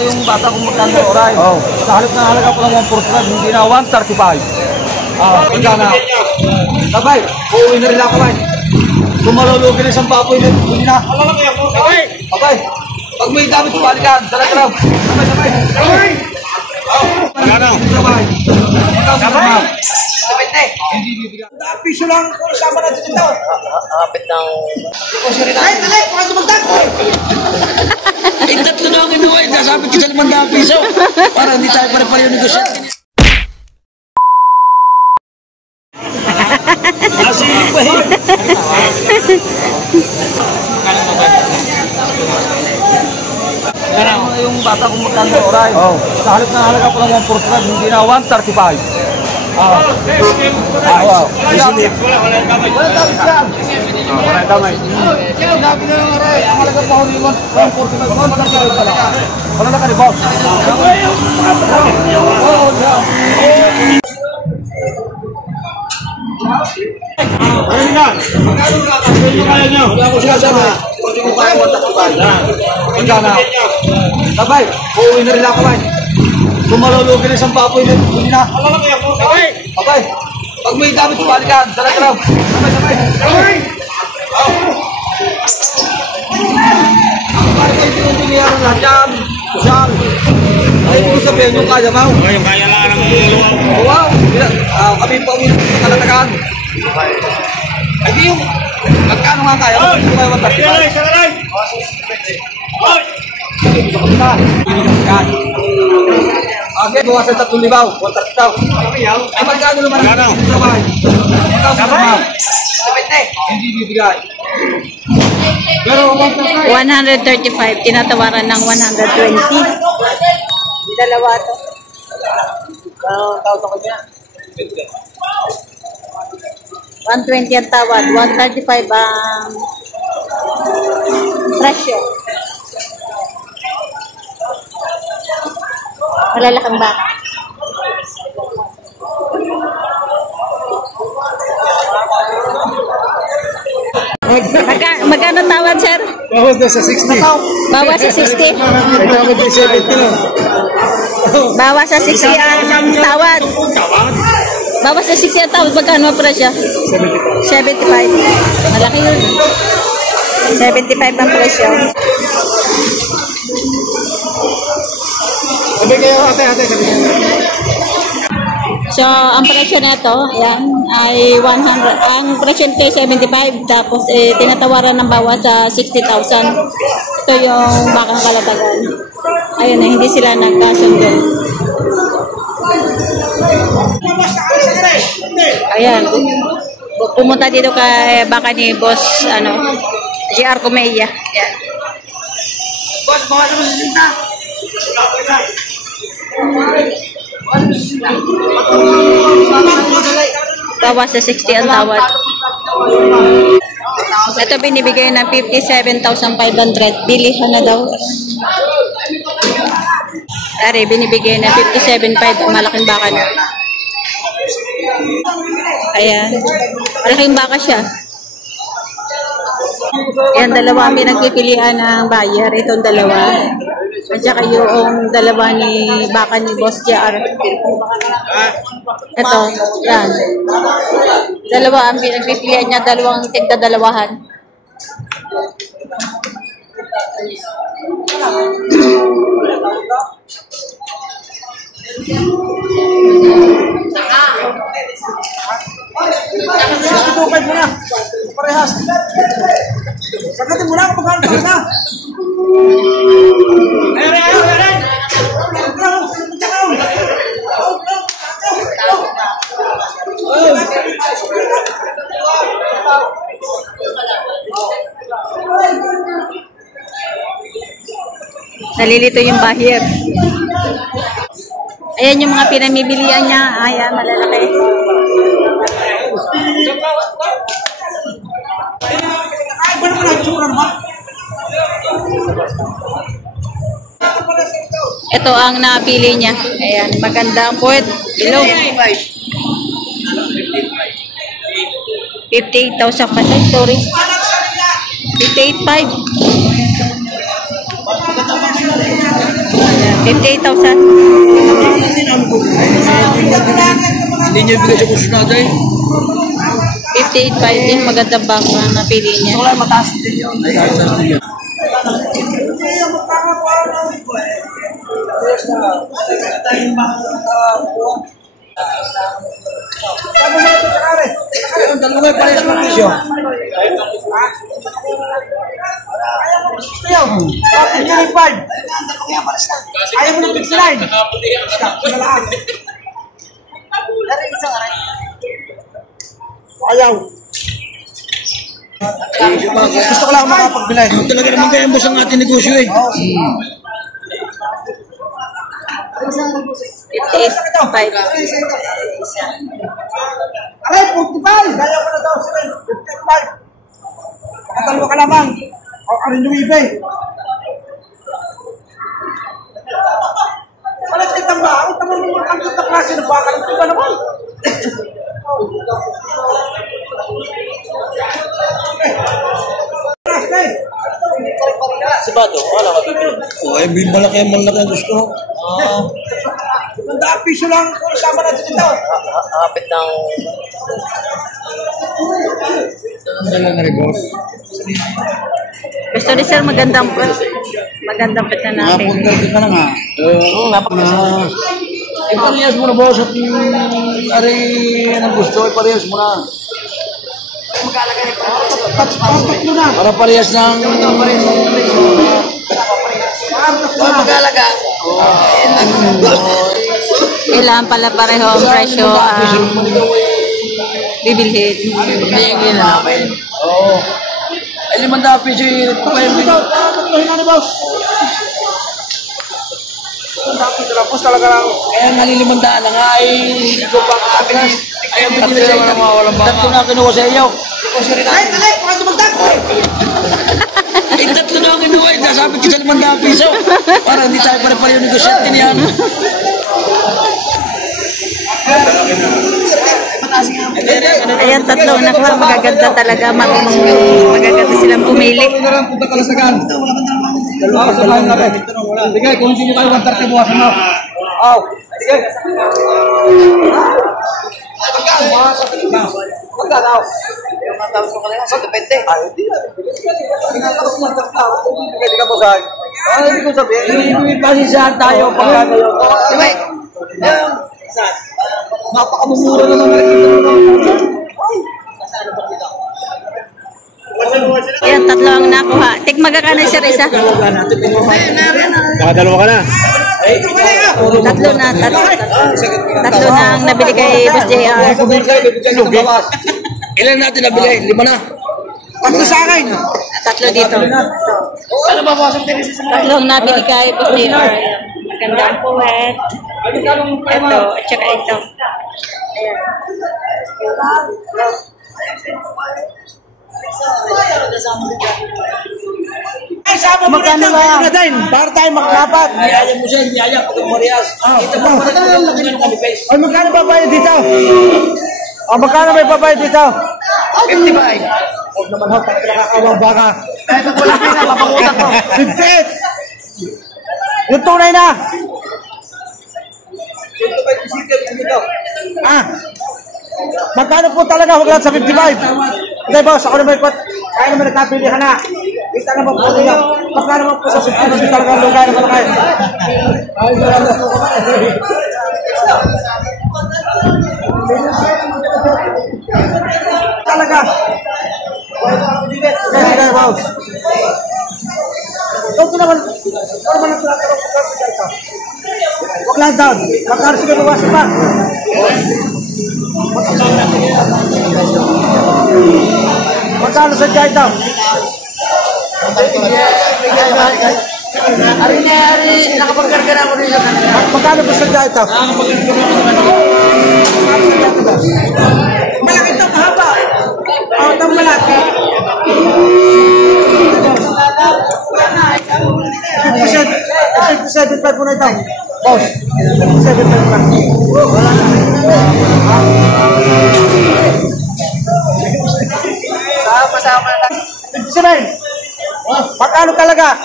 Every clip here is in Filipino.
yung bata kung magkano oray. Sa halip na halaga pa lang 145, hindi na 135. Magkano? Sabay, uuwi na rin ako bay. Kung malulugi na isang papoy, hindi na. Sabay, pag may damit sa balikan, sarap-sarap. Sabay. Magkano? Sabay. Magkano? Piso lang kung sama natin dito. Kapit ng... Ay, kung ano magdag? Tatlo na ako inuwi. Sabi ko sa 500 piso. Para hindi tayo pare-pare yung negosyo. Kasi pa yun. Yung bata kung magkano oray. Sa halip na halaga pa lang 145, hindi na 135. Wow. Easily. Wala kamay. Wala kamay. Sinabi na yung aray. Ang halaga pa huli 145. Wala na ka rin, boss. Ayun na. Magkano kaya nyo? Wala ko sinasabi. Kung mo kaya 135. Magkano? Sabay, uuwi na rin ako bay. Kung malulugi na isang papoy, hindi na. Sabay, pag may damit sa balikan, sarap-sarap. Sabay. Ang pare ko yung tiniyaro lahat yan. Kusal. Ay, hindi ko sabihin yung kaya mo. Yung kaya lang ng luwaw. Wow. Kami pa uwi ng kalatagan. Ay, di yung magkano nga kaya? Kung kayo matapos. Okay, bawasan 3,000. 1,000. Ay, magkano naman ang sabay? 1,000. Hindi bibigay. Pero 135, tinatawaran ng 120. Dalawa to. tawag ko niya. 120 ang tawad, 135 ang presyo. Malalakang baka. Magkano tawad, sir? Bawas na sa 60. Bawas sa 60. Tawad na 70 na. Bawas sa 60 ang tawad. Bawas sa 60 ang tawad. Magkano ang presyo? 75. Malaki yun. 75 ang presyo. Sabi kayo, ate, sabi kayo. So, ang presyo na ito, ayan, ay 100. Ang presyo nito ay 75. Tapos, tinatawaran ng bawas sa 60,000. Ito yung bakang kalatagan. Ayun na, hindi sila nagkasundo. Ayan. Pumunta dito kay baka ni Boss, JR Kumeya. Ayan. Boss, bawa naman sa sinta. Bawas sa 60 ang tawad. Ito binibigay ng 57,500. Bilihan na daw. Ari, binibigay ng 57,500. Malaking baka na. Ayan. Malaking baka siya. Ayan, dalawa ang pinagpipilian ng buyer. Itong dalawa. At saka yung dalawa ni baka ni Boss JR. Ito, yan. Dalawa ang pinagpipilian niya, dalawang tigdadalawahan. Tukay mo na. Parehas. Sagatin mo na kapag hanggang na. Ayan. Nalilito yung buyer. Ayan yung mga pinamimilian niya. Ayan, malalaki. Ito ang napili niya. Ayan, maganda ang puwet. Below. 58,000 pa. Ay, sorry. 58,500. Ayan. 58,000. Hindi niya bigay sa kursunada eh. 58,500 din. Magandang baka napili niya. So, mataas din yun. Mataas din yun. Ang dalawa yung parehas ng presyo. Ayaw mo ng fix line. Ayaw. Gusto ko lang makapagbilay. Talaga naman kaya mo sa ating negosyo eh. 58,500. Aray, 45! Gaya ko na daw, 55. Makatalo ka naman. O, arin yung ibe. Alam, itang ba? Ang tamo naman ang tatang klase na baka ng iba naman. Sibado, wala ka bibili. Ay, malaki ang gusto. Ang piso lang kung isama natin dito. Hapit ng... Dala na rin, boss. Gusto ni sir, magandang pet. Magandang pet na natin. Napunta ka na nga. Oo, napakasama. Iparehas mo na, boss. At yung ari ng gusto, iparehas mo na. Tatlo na. Para parehas ng... Mag-alaga. Kailangan pala pareho ang presyo bibilhin. Hindi na namin. Oo. Ay, 500 piso yung tapos talaga lang. Kaya nalilimandaan na nga ay hindi ko pa kakabinis. Ay, ang bigyan sa iyo. Tatlo na kinuha sa iyo. Ay, baka tumagdag. Ay, tatlo na ang kinuha. Sabi ko sa 500 piso. Para hindi tayo pare-pare yung negosyante niyan. Ayan, tatlo na ka. Magaganda talaga. Magaganda silang pumili. Punta ka lasagan. Dalawa sa bahay na rin. Sige, kung sino kayo 130 buwasan mo. Aw, sige. Magkano? Yung matapos ko kanina, sa depende. Hindi ka bosan. Hindi ko sabihin. Hindi pasisahan tayo pagka ngayon. Diba? Napakamumura naman. Ayan, tatlo ang nakuha. Tikmaga ka na sir isa. Nakadalawa ka na. Tatlo na. Tatlo na ang nabili kay Boss JR. Ilan natin nabili? 5 na. Tatlo sa akin. Tatlo dito. Ano ba boss ang tinis sa Tatlo ang nabili kay Boss JR. Maganda ang puwet. Ito, at saka ito. Ayan. Ay, sama mo na din. Para tayo makakapat. Niyaya mo siya, niyaya. Pag Marias. Ito pa mo na din. Ay, magkano ba bayad dito? Magkano may babayad dito? 55. Huwag naman ho, pag nakakawang baka. Kahit kung wala pera, papangutang ko. 58! Yung tunay na! Magkano po talaga? Huwag lang sa 55. Okay, boss, ako naman ikot. Kaya naman nagkapili ka na. Kita naman po nila. Magkano naman po sa 55 talaga ang lugay na malakay. Ay, salamat po ka. Talaga. Sige, boss. Ito naman. Ito naman ang talaga. Huwag lang down. Magkano sige bawas pa. Magkano sa dyan daw? Ari, nakapagkarga na ako rin sa kanila. Magkano ba sa dyan daw? Malaki ito, mahaba. Ito malaki. 57.5 muna ito. Boss, 57.5 lang. Pasama na lang. 57. Magkano talaga?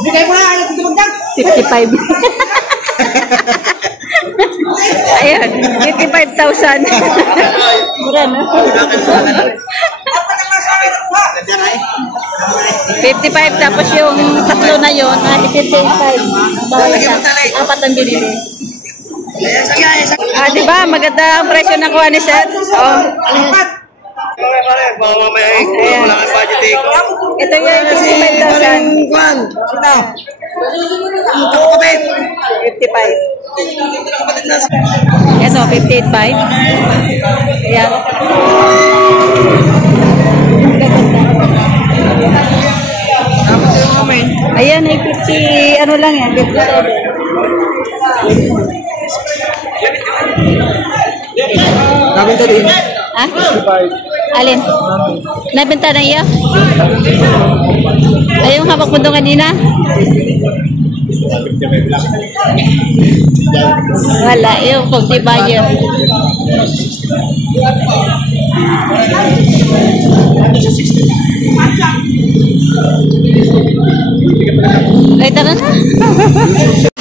Bigay mo na, ayaw ko tumagdag. 55. Ayan, 55,000. Mura na. 55 tapos yung tatlo na yun, 55. Bawal na siya. Apat ang binili. Di ba? Maganda ang presyo na kuha ni Sir. Oh. Pare, baka mamaya wala kang budget eh. Ito yung 55,000. Kwan, sita. 55. Ito, 58.5. Ayan. Ayan, ay 50, ano lang yan, 57. Nabenta din. Ha? Alin? Nabenta na iya? Ay, yung hawak mo doon kanina? Wala, yung 50 buyer. Ay, tara na.